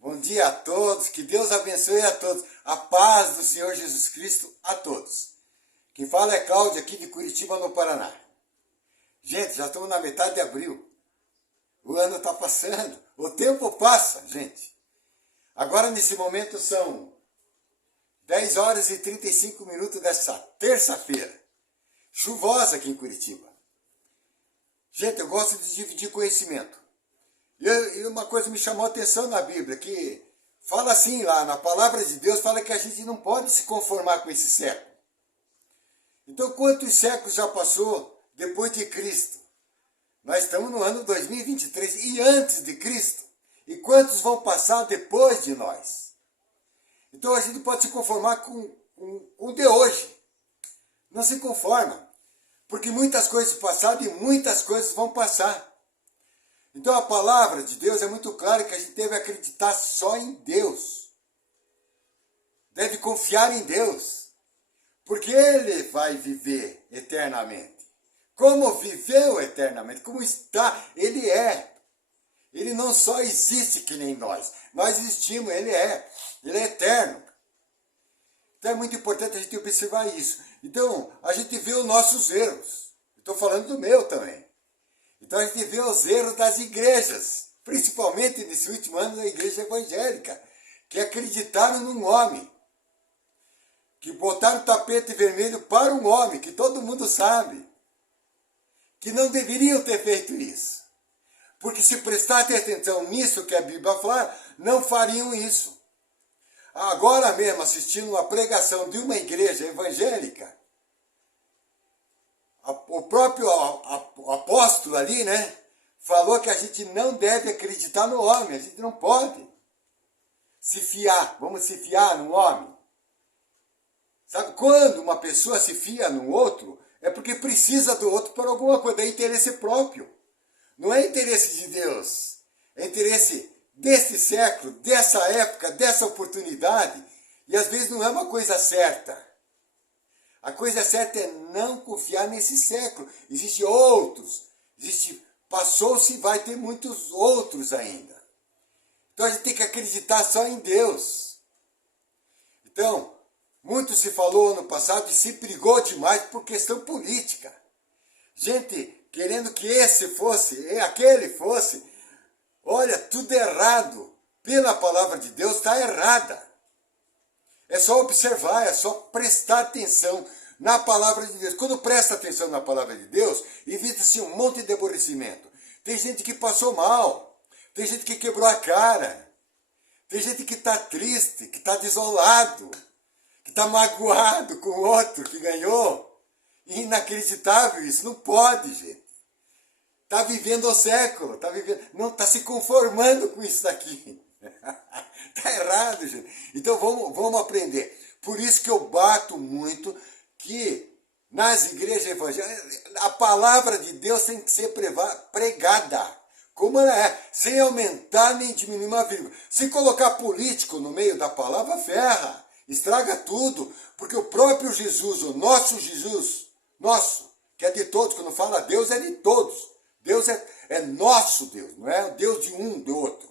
Bom dia a todos, que Deus abençoe a todos, a paz do Senhor Jesus Cristo a todos. Quem fala é Cláudio, aqui de Curitiba, no Paraná. Gente, já estamos na metade de abril, o ano está passando, o tempo passa, gente. Agora, nesse momento, são 10 horas e 35 minutos dessa terça-feira, chuvosa aqui em Curitiba. Gente, eu gosto de dividir conhecimento. E uma coisa me chamou a atenção na Bíblia, que fala assim lá, na palavra de Deus, fala que a gente não pode se conformar com esse século. Então, quantos séculos já passou depois de Cristo? Nós estamos no ano 2023 e antes de Cristo. E quantos vão passar depois de nós? Então, a gente pode se conformar com o de hoje. Não se conforma, porque muitas coisas passaram e muitas coisas vão passar. Então a palavra de Deus é muito clara que a gente deve acreditar só em Deus. Deve confiar em Deus. Porque Ele vai viver eternamente. Como viveu eternamente, como está, Ele é. Ele não só existe que nem nós existimos, Ele é eterno. Então é muito importante a gente observar isso. Então a gente vê os nossos erros. Estou falando do meu também. Então a gente vê os erros das igrejas, principalmente nesse último ano da igreja evangélica, que acreditaram num homem, que botaram tapete vermelho para um homem, que todo mundo sabe, que não deveriam ter feito isso. Porque se prestassem atenção nisso que a Bíblia fala, não fariam isso. Agora mesmo, assistindo uma pregação de uma igreja evangélica, o próprio apóstolo ali, né, falou que a gente não deve acreditar no homem, a gente não pode se fiar, vamos se fiar no homem. Sabe, quando uma pessoa se fia no outro, é porque precisa do outro por alguma coisa, é interesse próprio. Não é interesse de Deus, é interesse desse século, dessa época, dessa oportunidade, e às vezes não é uma coisa certa. A coisa certa é não confiar nesse século. Existem outros. Passou-se e vai ter muitos outros ainda. Então a gente tem que acreditar só em Deus. Então, muito se falou ano passado e se brigou demais por questão política. Gente querendo que esse fosse, aquele fosse. Olha, tudo errado. Pela palavra de Deus está errada. É só observar, é só prestar atenção na palavra de Deus. Quando presta atenção na palavra de Deus, evita-se um monte de aborrecimento. Tem gente que passou mal, tem gente que quebrou a cara, tem gente que está triste, que está desolado, que está magoado com o outro que ganhou. Inacreditável isso, não pode, gente. Está vivendo o século, não está se conformando com isso daqui. Está errado, gente. Então vamos aprender. Por isso que eu bato muito que nas igrejas evangélicas a palavra de Deus tem que ser pregada como ela é, sem aumentar nem diminuir uma vírgula. Se colocar político no meio da palavra, ferra, estraga tudo, porque o próprio Jesus, o nosso Jesus, nosso, que é de todos, quando fala Deus é de todos. Deus é nosso Deus, não é o Deus de um, do outro.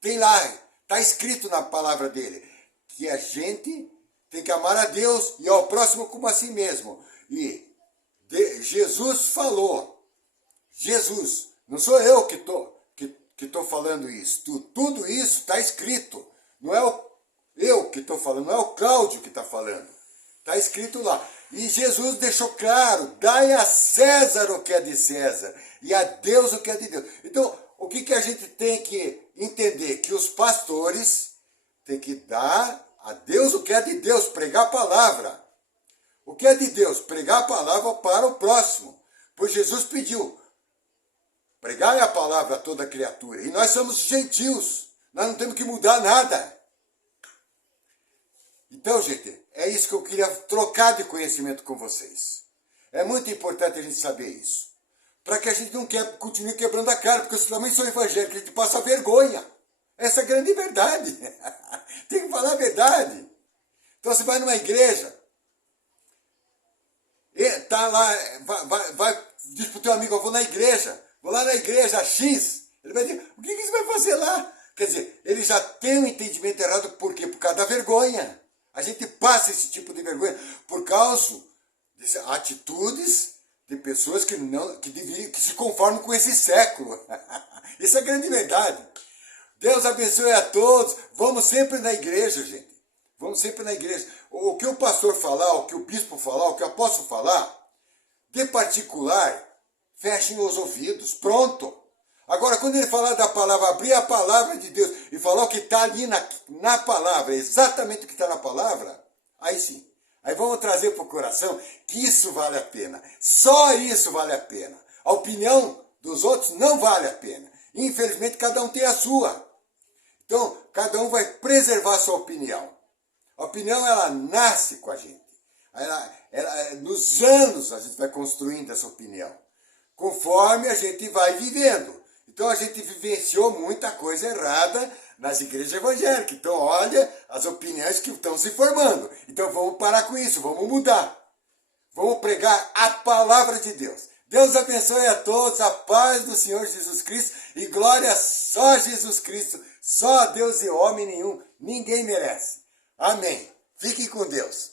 Tem lá, está escrito na palavra dele, que a gente tem que amar a Deus e ao próximo como a si mesmo. E Jesus falou, Jesus, não sou eu que estou falando isso, tudo isso está escrito, não é eu que estou falando, não é o Cláudio que está falando, está escrito lá. E Jesus deixou claro, dai a César o que é de César e a Deus o que é de Deus. Então, o que a gente tem que entender? Que os pastores têm que dar a Deus o que é de Deus, pregar a palavra. O que é de Deus? Pregar a palavra para o próximo. Pois Jesus pediu, pregai a palavra a toda criatura. E nós somos gentios, nós não temos que mudar nada. Então, gente, é isso que eu queria trocar de conhecimento com vocês. É muito importante a gente saber isso. Para que a gente não continue quebrando a cara, porque eu também sou evangélico, a gente passa vergonha. Essa é a grande verdade. Tem que falar a verdade. Então você vai numa igreja, tá lá, diz pro teu amigo, eu vou lá na igreja X. Ele vai dizer, o que você vai fazer lá? Quer dizer, ele ele já tem um entendimento errado. Por quê? Por causa da vergonha. A gente passa esse tipo de vergonha por causa de atitudes de pessoas que se conformam com esse século. Isso é a grande verdade. Deus abençoe a todos. Vamos sempre na igreja, gente. Vamos sempre na igreja. O que o pastor falar, o que o bispo falar, o que o apóstolo falar, de particular, fechem os ouvidos. Pronto. Agora, quando ele falar da palavra, abrir a palavra de Deus e falar o que está ali na palavra, exatamente o que está na palavra, aí sim. Aí vamos trazer para o coração que isso vale a pena. Só isso vale a pena. A opinião dos outros não vale a pena. Infelizmente, cada um tem a sua. Então, cada um vai preservar a sua opinião. A opinião, ela nasce com a gente. Nos anos, a gente vai construindo essa opinião. Conforme a gente vai vivendo. Então, a gente vivenciou muita coisa errada nas igrejas evangélicas. Então, olha as opiniões que estão se formando. Então, vamos parar com isso, vamos mudar. Vamos pregar a palavra de Deus. Deus abençoe a todos, a paz do Senhor Jesus Cristo e glória só a Jesus Cristo, só a Deus e homem nenhum, ninguém merece. Amém. Fiquem com Deus.